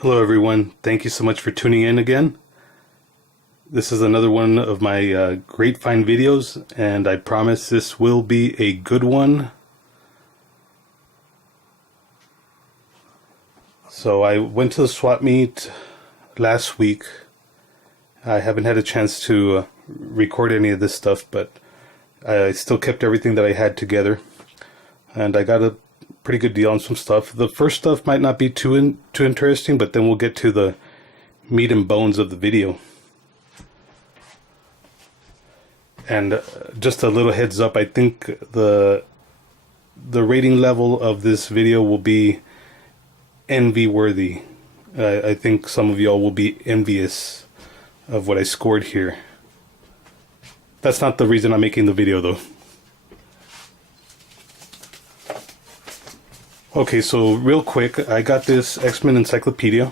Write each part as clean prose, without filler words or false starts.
Hello everyone, thank you so much for tuning in again. This is another one of my great find videos, and I promise this will be a good one. So I went to the swap meet last week. I haven't had a chance to record any of this stuff, but I still kept everything that I had together, and I got a pretty good deal on some stuff. The first stuff might not be too interesting, but then we'll get to the meat and bones of the video. And just a little heads up, I think the rating level of this video will be envy worthy. I think some of y'all will be envious of what I scored here. That's not the reason I'm making the video though. Okay, so real quick, I got this X-Men encyclopedia.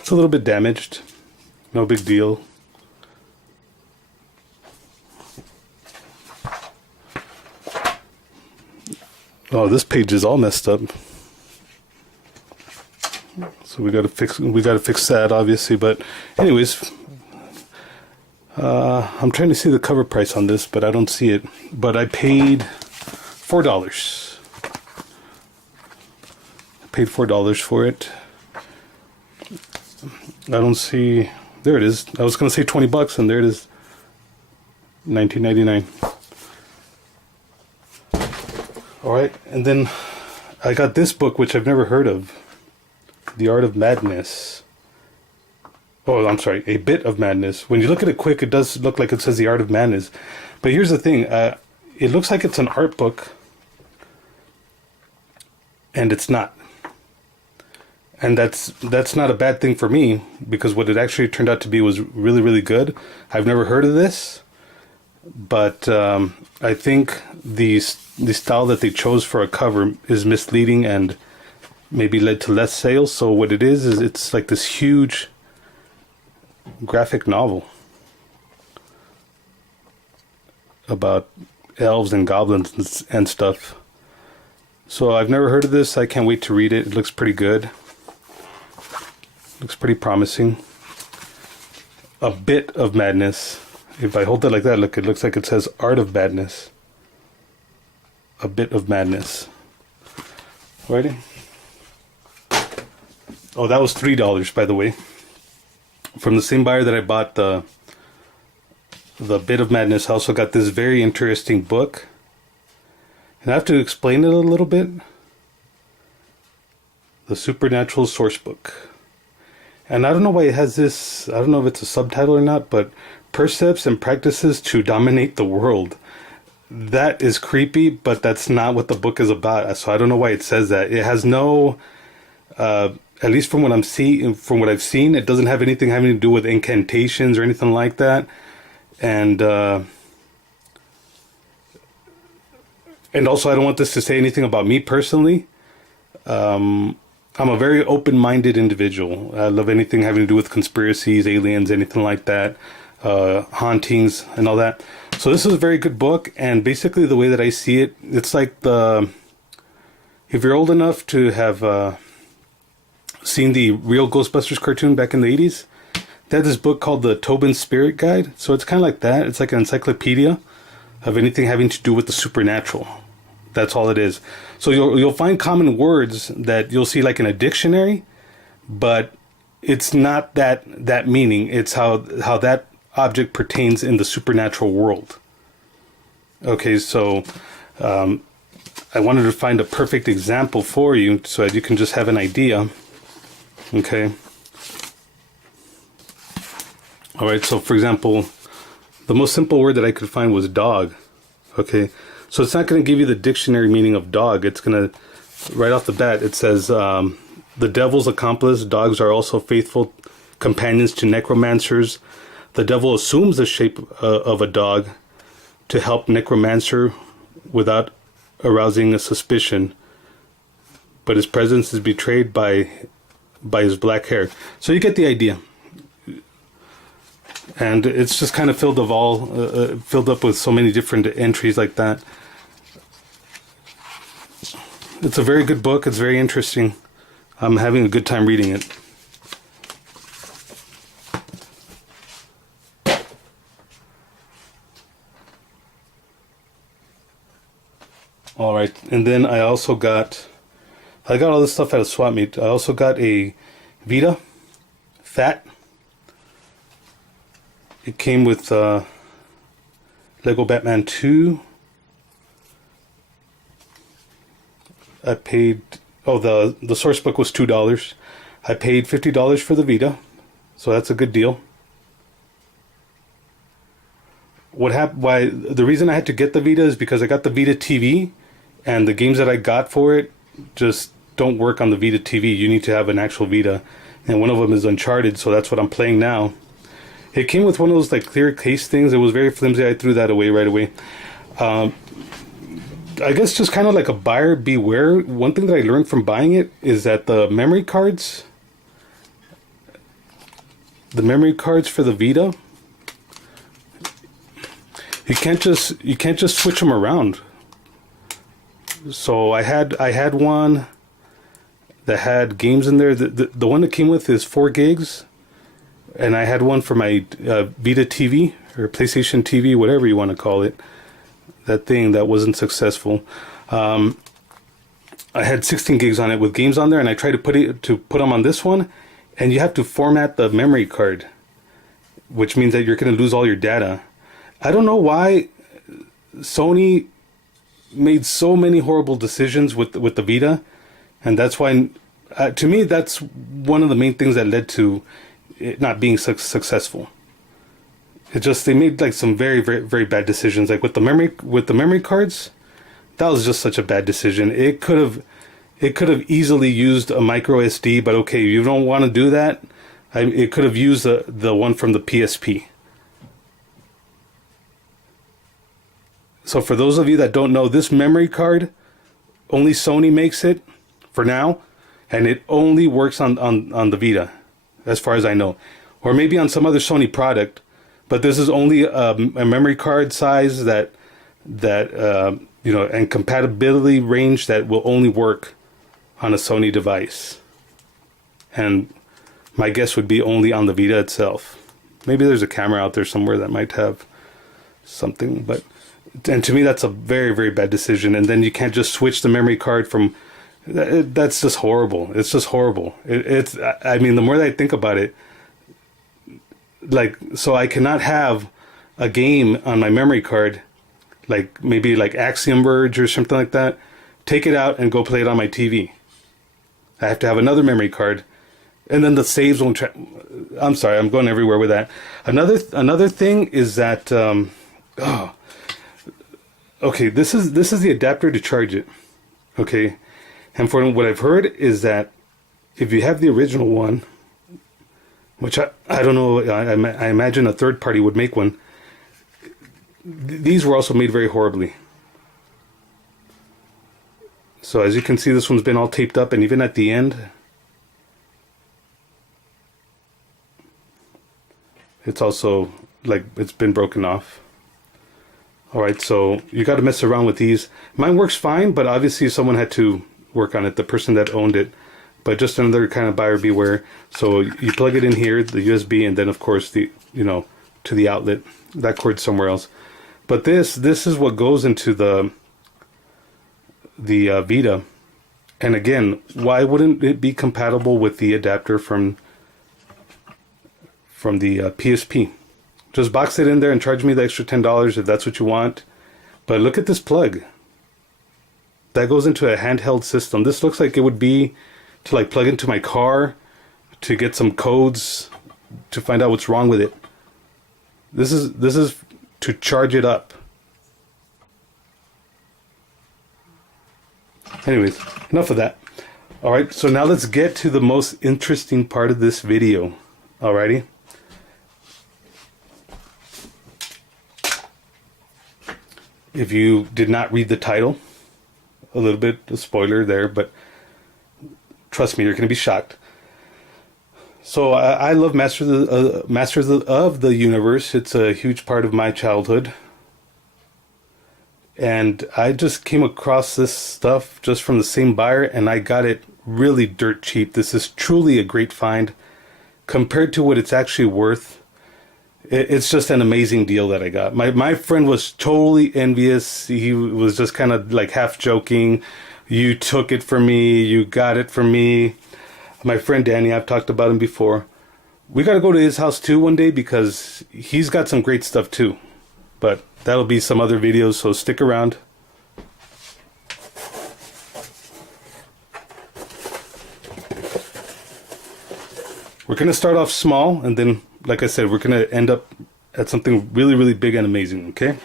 It's a little bit damaged. No big deal. Oh, this page is all messed up. So we gotta fix that, obviously. But anyways, I'm trying to see the cover price on this, but I don't see it. But I paid $4. Paid $4 for it. I don't see. There it is. I was gonna say 20 bucks, and there it is. $19.99. All right, and then I got this book, which I've never heard of. The Art of Madness. Oh, I'm sorry, A Bit of Madness. When you look at it quick, it does look like it says The Art of Madness. But here's the thing. It looks like it's an art book, and it's not. And that's not a bad thing for me, because what it actually turned out to be was really, really good. I've never heard of this, but I think the style that they chose for a cover is misleading and maybe led to less sales. So what it is it's like this huge graphic novel about elves and goblins and stuff. So I've never heard of this. I can't wait to read it. It looks pretty good. Looks pretty promising. A Bit of Madness. If I hold it like that, look, it looks like it says Art of Madness. A Bit of Madness. Alrighty. Oh, that was $3, by the way. From the same buyer that I bought the Bit of Madness, I also got this very interesting book. And I have to explain it a little bit. The Supernatural Source Book. And I don't know why it has this, I don't know if it's a subtitle or not, but Precepts and Practices to Dominate the World. That is creepy, but that's not what the book is about. So I don't know why it says that. It has no, at least from what I've seen, it doesn't have anything having to do with incantations or anything like that. And also, I don't want this to say anything about me personally. I'm a very open-minded individual. I love anything having to do with conspiracies, aliens, anything like that, hauntings, and all that. So this is a very good book, and basically the way that I see it, it's like if you're old enough to have seen the real Ghostbusters cartoon back in the 80s, they had this book called the Tobin Spirit Guide. So it's kind of like that. It's like an encyclopedia of anything having to do with the supernatural. That's all it is. So you'll find common words that you'll see like in a dictionary, but it's not that meaning. It's how that object pertains in the supernatural world. Okay, so I wanted to find a perfect example for you so that you can just have an idea. Okay. All right, so for example, the most simple word that I could find was dog. Okay. So it's not going to give you the dictionary meaning of dog. It's going to, right off the bat, it says, the devil's accomplice. Dogs are also faithful companions to necromancers. The devil assumes the shape of a dog to help necromancer without arousing a suspicion. But his presence is betrayed by his black hair. So you get the idea. And it's just kind of filled up with so many different entries like that. It's a very good book. It's very interesting. I'm having a good time reading it. All right, and then I got all this stuff at a swap meet. I also got a Vita Fat. It came with Lego Batman 2. I paid, the source book was $2. I paid $50 for the Vita, so that's a good deal. The reason I had to get the Vita is because I got the Vita TV, and the games that I got for it just don't work on the Vita TV. You need to have an actual Vita, and one of them is Uncharted, so that's what I'm playing now. It came with one of those like clear case things. It was very flimsy. I threw that away right away. I guess just kind of like a buyer beware. One thing that I learned from buying it is that the memory cards for the Vita, you can't just switch them around. So I had one that had games in there. The one that came with is 4 gigs, and I had one for my Vita TV or PlayStation TV, whatever you want to call it. That thing that wasn't successful. I had 16 gigs on it with games on there, and I tried to put them on this one, and you have to format the memory card, which means that you're going to lose all your data. I don't know why Sony made so many horrible decisions with the Vita, and that's why, to me, that's one of the main things that led to it not being successful. It just, they made like some very, very, very bad decisions. Like with the memory cards, that was just such a bad decision. It could have easily used a micro SD, but okay, you don't want to do that. It could have used the one from the PSP. So for those of you that don't know, this memory card, only Sony makes it for now, and it only works on the Vita, as far as I know, or maybe on some other Sony product. But this is only a memory card size that and compatibility range that will only work on a Sony device. And my guess would be only on the Vita itself. Maybe there's a camera out there somewhere that might have something, and to me that's a very, very bad decision. And then you can't just switch the memory card from. That's just horrible. It's just horrible. I mean, the more that I think about it. So I cannot have a game on my memory card, like maybe like Axiom Verge or something like that, take it out and go play it on my TV. I have to have another memory card, and then the saves won't. I'm sorry, I'm going everywhere with that. Another thing is that, okay, this is the adapter to charge it, okay, and for what I've heard is that if you have the original one, which I don't know, I imagine a third party would make one. These were also made very horribly. So as you can see, this one's been all taped up, and even at the end, it's also like it's been broken off. Alright, so you got to mess around with these. Mine works fine, but obviously someone had to work on it, the person that owned it. But just another kind of buyer beware. So you plug it in here, the USB, and then of course to the outlet. That cord's somewhere else. But this is what goes into the Vita. And again, why wouldn't it be compatible with the adapter from the PSP? Just box it in there and charge me the extra $10 if that's what you want. But look at this plug. That goes into a handheld system. This looks like it would be to like plug into my car to get some codes to find out what's wrong with it. This is to charge it up. Anyways, enough of that. Alright, so now let's get to the most interesting part of this video. Alrighty. If you did not read the title, a little bit of spoiler there, but trust me, you're going to be shocked. So I love Masters of the Universe. It's a huge part of my childhood. And I just came across this stuff just from the same buyer, and I got it really dirt cheap. This is truly a great find compared to what it's actually worth. It's just an amazing deal that I got. My friend was totally envious. He was just kind of like half joking. You took it from me. You got it from me. My friend Danny, I've talked about him before. We got to go to his house too one day because he's got some great stuff too. But that'll be some other videos, so stick around. We're going to start off small, and then, like I said, we're going to end up at something really, really big and amazing, okay?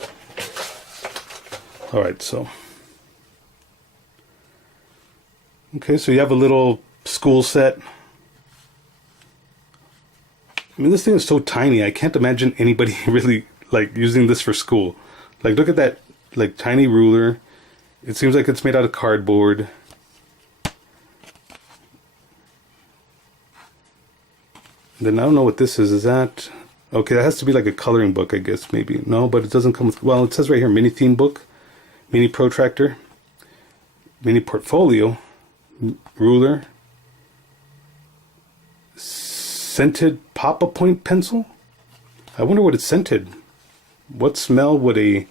Alright, so. Okay, so you have a little school set. I mean, this thing is so tiny, I can't imagine anybody really like using this for school. Like, look at that like tiny ruler. It seems like it's made out of cardboard. Then I don't know what this is. Is that okay? That has to be like a coloring book, I guess. Maybe no, but it doesn't come with. Well, it says right here, mini theme book, mini protractor, mini portfolio, ruler, scented Papa Point pencil. I wonder what it's scented. What smell would a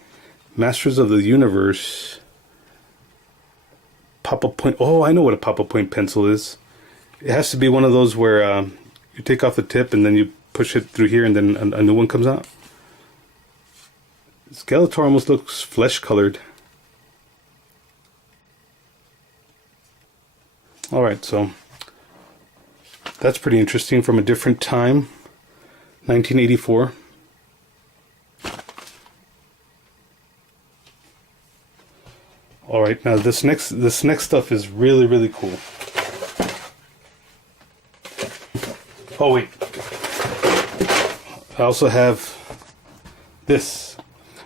Masters of the Universe Papa Point? Oh, I know what a Papa Point pencil is. It has to be one of those where you take off the tip and then you push it through here and then a new one comes out. Skeletor almost looks flesh colored. Alright, so that's pretty interesting, from a different time. 1984. Alright, now this next stuff is really, really cool. Oh wait, I also have this.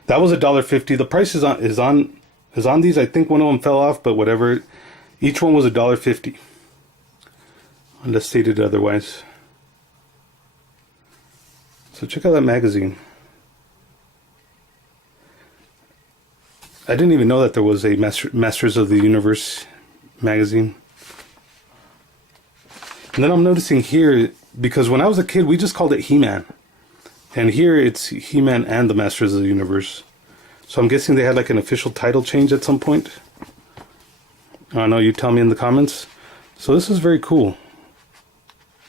That was $1.50. The price is on these. I think one of them fell off, but whatever. Each one was $1.50, unless stated otherwise. So check out that magazine. I didn't even know that there was a Masters of the Universe magazine. And then I'm noticing here, because when I was a kid, we just called it He-Man. And here it's He-Man and the Masters of the Universe. So I'm guessing they had like an official title change at some point. I don't know, you tell me in the comments. So this is very cool.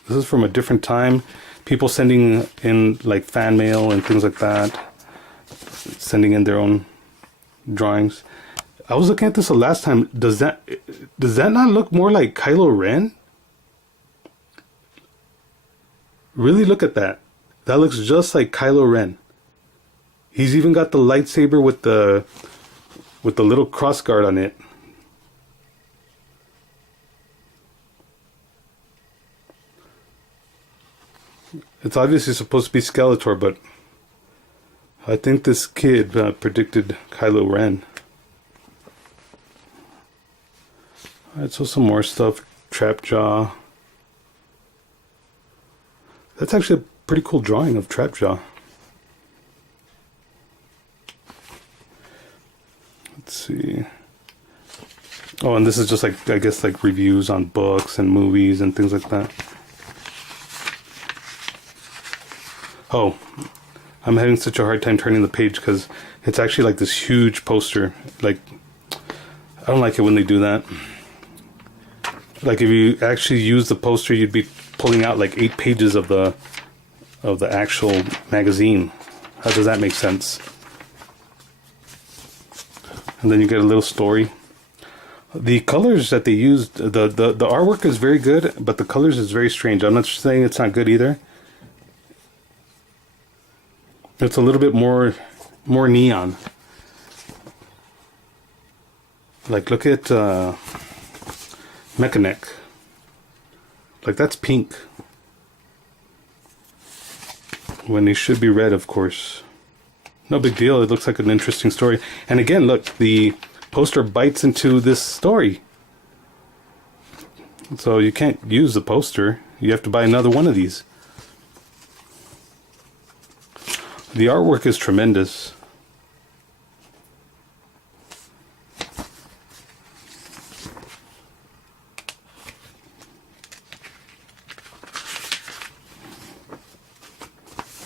This is from a different time. People sending in like fan mail and things like that. Sending in their own drawings. I was looking at this the last time. Does that not look more like Kylo Ren? Really look at that. That looks just like Kylo Ren. He's even got the lightsaber with the little cross guard on it. It's obviously supposed to be Skeletor, but I think this kid predicted Kylo Ren. Alright, so some more stuff. Trapjaw. That's actually a pretty cool drawing of Trapjaw. Let's see. Oh, and this is just like, I guess, like reviews on books and movies and things like that. Oh, I'm having such a hard time turning the page because it's actually like this huge poster. Like, I don't like it when they do that. Like, if you actually use the poster, you'd be pulling out like 8 pages of the actual magazine. How does that make sense? And then you get a little story. The colors that they used, the artwork is very good, but the colors is very strange. I'm not saying it's not good either. It's a little bit more neon. Like, look at Mechanic. Like, that's pink. When they should be red, of course. No big deal. It looks like an interesting story. And again, look, the poster bites into this story. So you can't use the poster. You have to buy another one of these. The artwork is tremendous.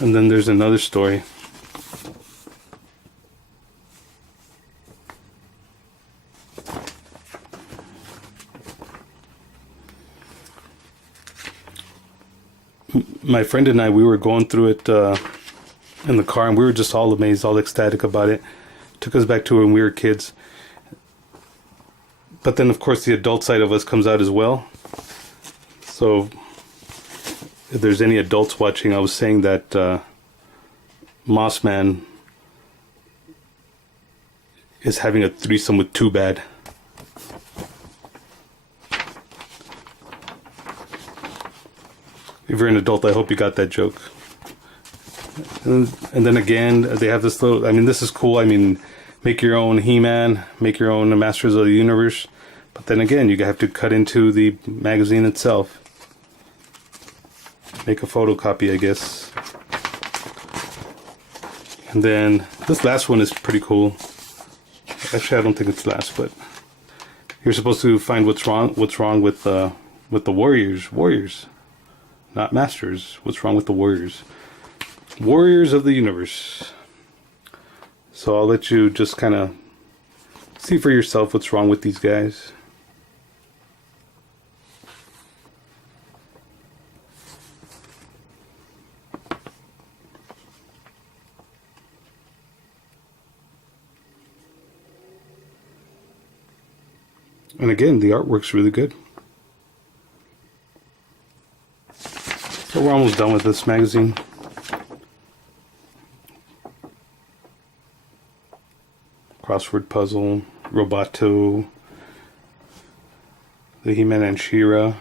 And then there's another story. My friend and I, we were going through it in the car, and we were just all amazed, all ecstatic about it. Took us back to when we were kids. But then, of course, the adult side of us comes out as well. So, if there's any adults watching, I was saying that Moss-Man is having a threesome with Too Bad. If you're an adult, I hope you got that joke. And then again, they have this little, I mean, this is cool. I mean, make your own He-Man, make your own Masters of the Universe. But then again, you have to cut into the magazine itself. Make a photocopy, I guess. And then this last one is pretty cool. Actually, I don't think it's last, but you're supposed to find what's wrong with the Warriors, not Masters. What's wrong with the Warriors of the Universe. So I'll let you just kind of see for yourself what's wrong with these guys. And again, the artwork's really good. So we're almost done with this magazine. Crossword puzzle, Roboto, the He-Man and She-Ra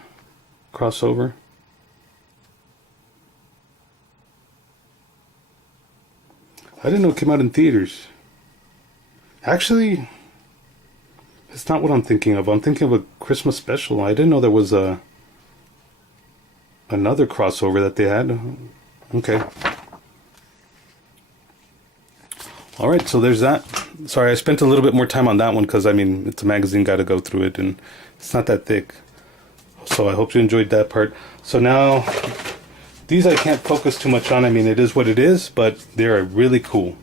crossover. I didn't know it came out in theaters. Actually, it's not what I'm thinking of. I'm thinking of a Christmas special. I didn't know there was another crossover that they had. Okay. Alright, so there's that. Sorry, I spent a little bit more time on that one because, I mean, it's a magazine, got to go through it, and it's not that thick. So I hope you enjoyed that part. So now, these I can't focus too much on. I mean, it is what it is, but they are really cool.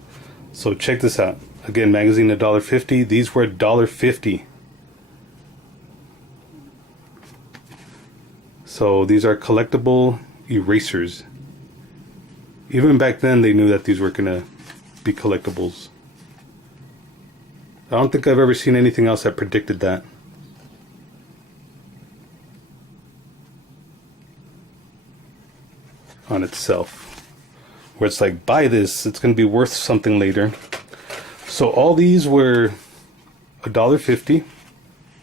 So check this out. Again, magazine $1.50. These were $1.50. So these are collectible erasers. Even back then, they knew that these were going to be collectibles. I don't think I've ever seen anything else that predicted that. On itself. Where it's like, buy this, it's going to be worth something later. So all these were $1.50.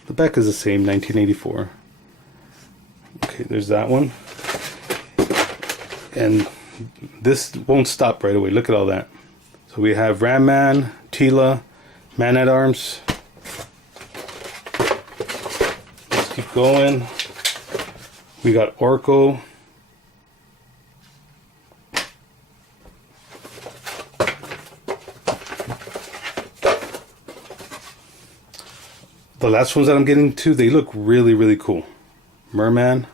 The back is the same, 1984. Okay, there's that one. And this won't stop right away. Look at all that. So we have Ram-Man, Teela, Man-at-Arms. Let's keep going. We got Orko. The last ones that I'm getting to, they look really, really cool. Mer-man.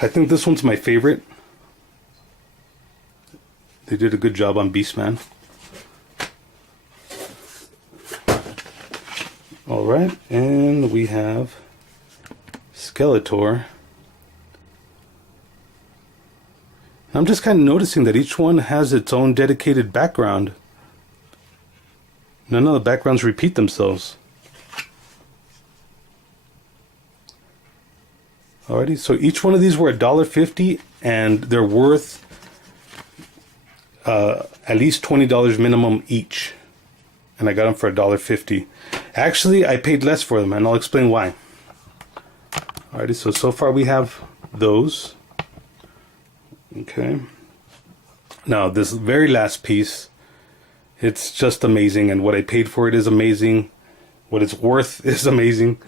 I think this one's my favorite. They did a good job on Beastman. Alright, and we have Skeletor. I'm just kind of noticing that each one has its own dedicated background. None of the backgrounds repeat themselves. Alrighty, so each one of these were $1.50, and they're worth at least $20 minimum each. And I got them for $1.50. Actually, I paid less for them, and I'll explain why. Alrighty, so far we have those. Okay. Now, this very last piece, it's just amazing, and what I paid for it is amazing. What it's worth is amazing.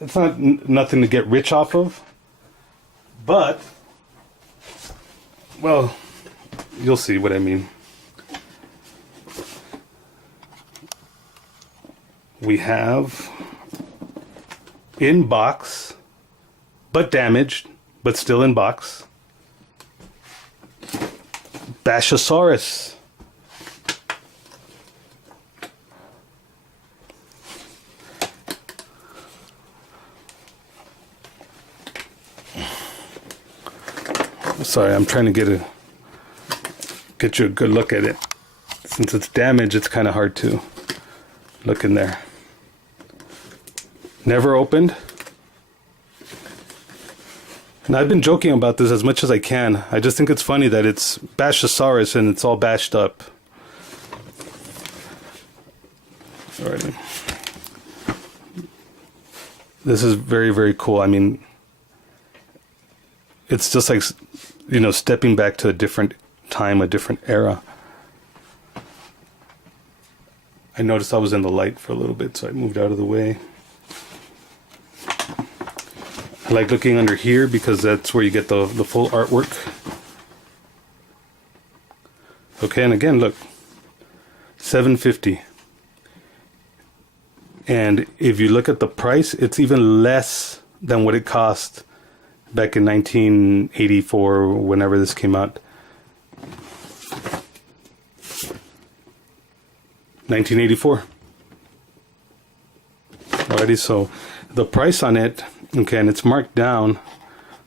It's not nothing to get rich off of, but, well, you'll see what I mean. We have in box, but damaged, but still in box, Bashosaurus. Sorry, I'm trying to get you a good look at it. Since it's damaged, it's kind of hard to look in there. Never opened. And I've been joking about this as much as I can. I just think it's funny that it's Bashosaurus and it's all bashed up. Alrighty. This is very, very cool. I mean, it's just like, you know, stepping back to a different time, a different era. I noticed I was in the light for a little bit, so I moved out of the way. I like looking under here because that's where you get the full artwork. Okay, and again, look, $7.50. And if you look at the price, it's even less than what it cost back in 1984, whenever this came out. 1984. Alrighty, so the price on it, okay, and it's marked down.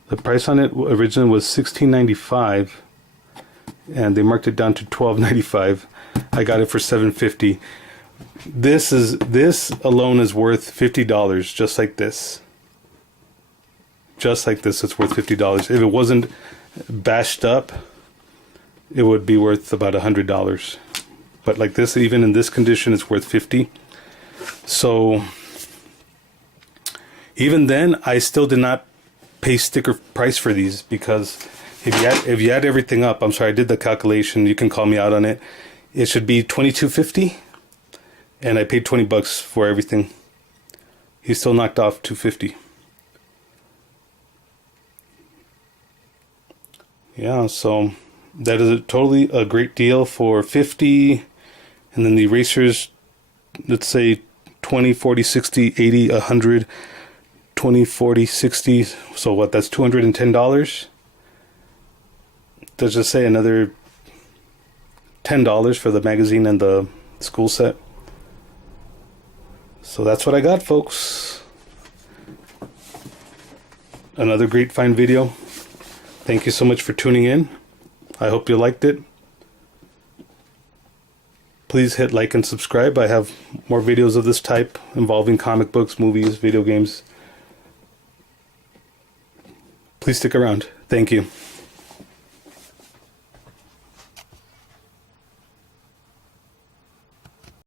The price on it originally was $16.95, and they marked it down to $12.95. I got it for $7.50. This alone is worth $50, just like this. Just like this, it's worth $50. If it wasn't bashed up, it would be worth about $100. But like this, even in this condition, it's worth $50. So even then, I still did not pay sticker price for these, because if you add everything up, I'm sorry, I did the calculation. You can call me out on it. It should be $22.50, and I paid $20 for everything. He still knocked off $2.50. Yeah, so that is totally a great deal for $50, and then the erasers, let's say 20, 40, 60, 80, 100, 20, 40, 60, so what, that's $210. Let's just say another $10 for the magazine and the school set. So that's what I got, folks. Another great fine video. Thank you so much for tuning in. I hope you liked it. Please hit like and subscribe. I have more videos of this type involving comic books, movies, video games. Please stick around. Thank you.